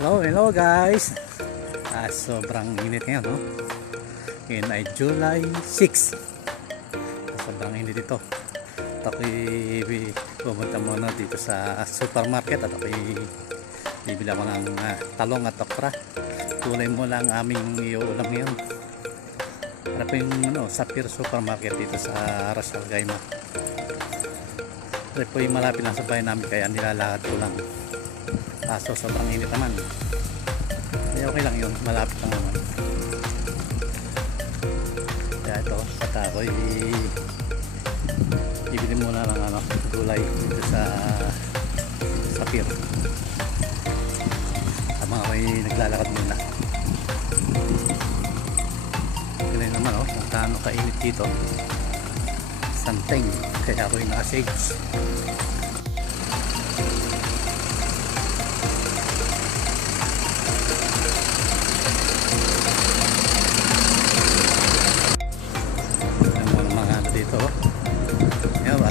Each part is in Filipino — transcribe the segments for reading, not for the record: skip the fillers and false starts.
Hello guys. Sobrang init ngayon, no? Ngayon ay July 6. Sobrang init dito. At ako'y pumunta muna dito sa supermarket at ako'y bibili ako ng talong at okra. Kulay mo lang aming iuulam ngayon. Para po yung Sapir Supermarket dito sa Ras Al Khaimah. Ito po yung malapit lang sa bahay namin kaya nilalakad ko lang. Kaso sobrang init naman. Kaya okay lang yun, malapit lang naman. Kaya ito, at ako'y ibili muna ng gulay dito sa Sapir. Tama, ako'y naglalakad muna. Ganyan naman kung gaano kainit dito. Santeng, kaya ako'y naka-shades.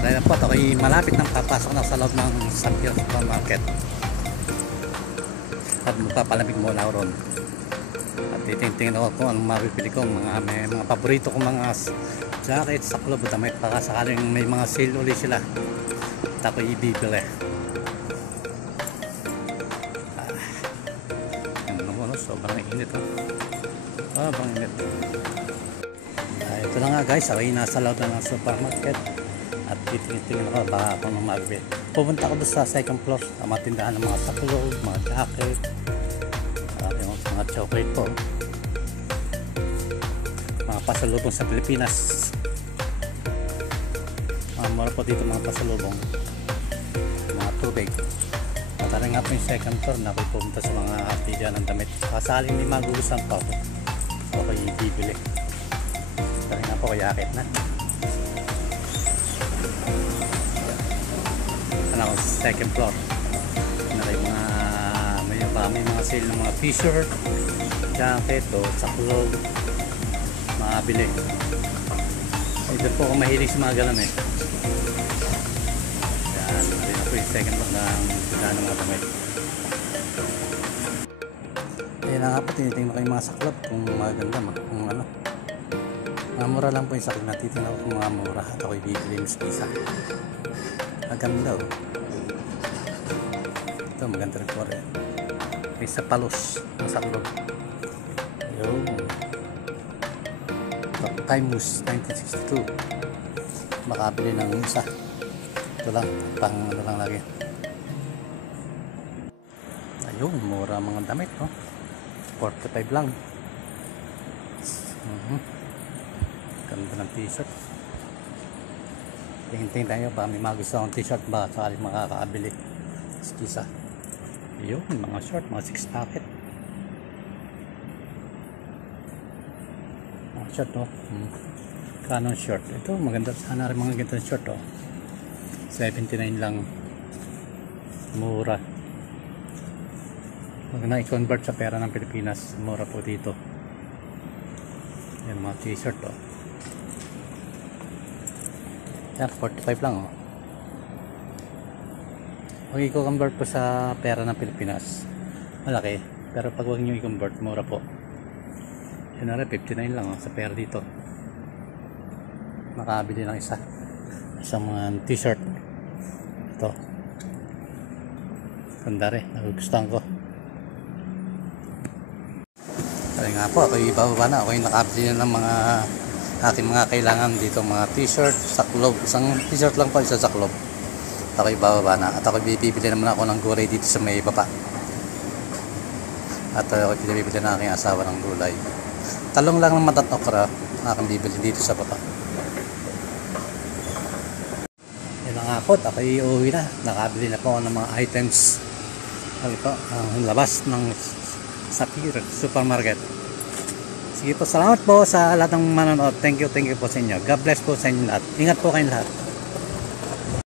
Ayan po, ako'y malapit nang papasok na sa loob ng Sapir Supermarket at magpapalamig muna ako ron at titingin ako kung anong mabibili ko, may mga paborito kong mga jacket sa club at may pakasakaling may mga sale ulit sila at ako'y ibibili. Sobrang init, sobrang init. Ito na nga guys, ako'y nasa loob ng supermarket at titingin ako baka ako nang mabibili. Pupunta ako doon sa second floor sa mga tindahan ng mga saklog, mga jacket, yung mga chocolate po, mga pasalubong sa Pilipinas. Mura po dito mga pasalubong, mga tubig. At rin nga po yung second floor na ako pupunta sa mga tindahan ng damit. Kasaling may magugustuhan pa ako, ako yung bibili. At rin nga po kaya akit na. Second floor na kayo may mga sale ng mga t-shirt, jacket o saklog, makabili. Doon po ako mahilig sa mga galan yan, rin ako yung second floor ng tindahan ng mga damit. Ayan na nga po, tinitingnan ko yung mga saklog kung maganda, kung mura lang po yung saklog na titingnan ko kung mga mura at ako'y bibili yung isa. Maganda ito, maganda rin po rin. May sapalos ng saklog. Yung Timus 1962. Makabili ng isa. Ito lang, pang lang lagi. Ayun, mura mga damit, 45 lang. Ganda ng t-shirt. Tingin-tingin tayo ba may magusto akong t-shirt ba sakali makakabili. Isa. Yun, mga short, mga 6 packet. Mga short, Canon short. Ito, maganda sana rin mga ganitong short, 79 lang. Mura. Maganda i-convert sa pera ng Pilipinas. Mura po dito. Yan, mga t-shirt, Yan, 45 lang, Huwag i-convert po sa pera ng Pilipinas. Malaki. Pero pag huwag nyo i-convert, mura po. Yan na rin, 59 lang sa pera dito. Makabili ng isa. Isang mga t-shirt. Ito. Ganda rin. Nagugustuhan ko. Kaya nga po, ako ibababa na. Ako yung nakabili na ng mga aking mga kailangan dito. Mga t-shirt, saklog. Isang t-shirt lang po, isa saklog. Ako ibababa na at ako bibili naman ako ng gulay dito sa may baba at ako bibili na aking asawa ng gulay. Talong lang ng matat okra aking bibili dito sa baba. Yan ang akot, ako iuwi na. Nakabili na po ako ng mga items ang labas ng Sapir Supermarket. Sige po, salamat po sa lahat ng manonood. Thank you po sa inyo. God bless po sa inyo lahat. Ingat po kayong lahat.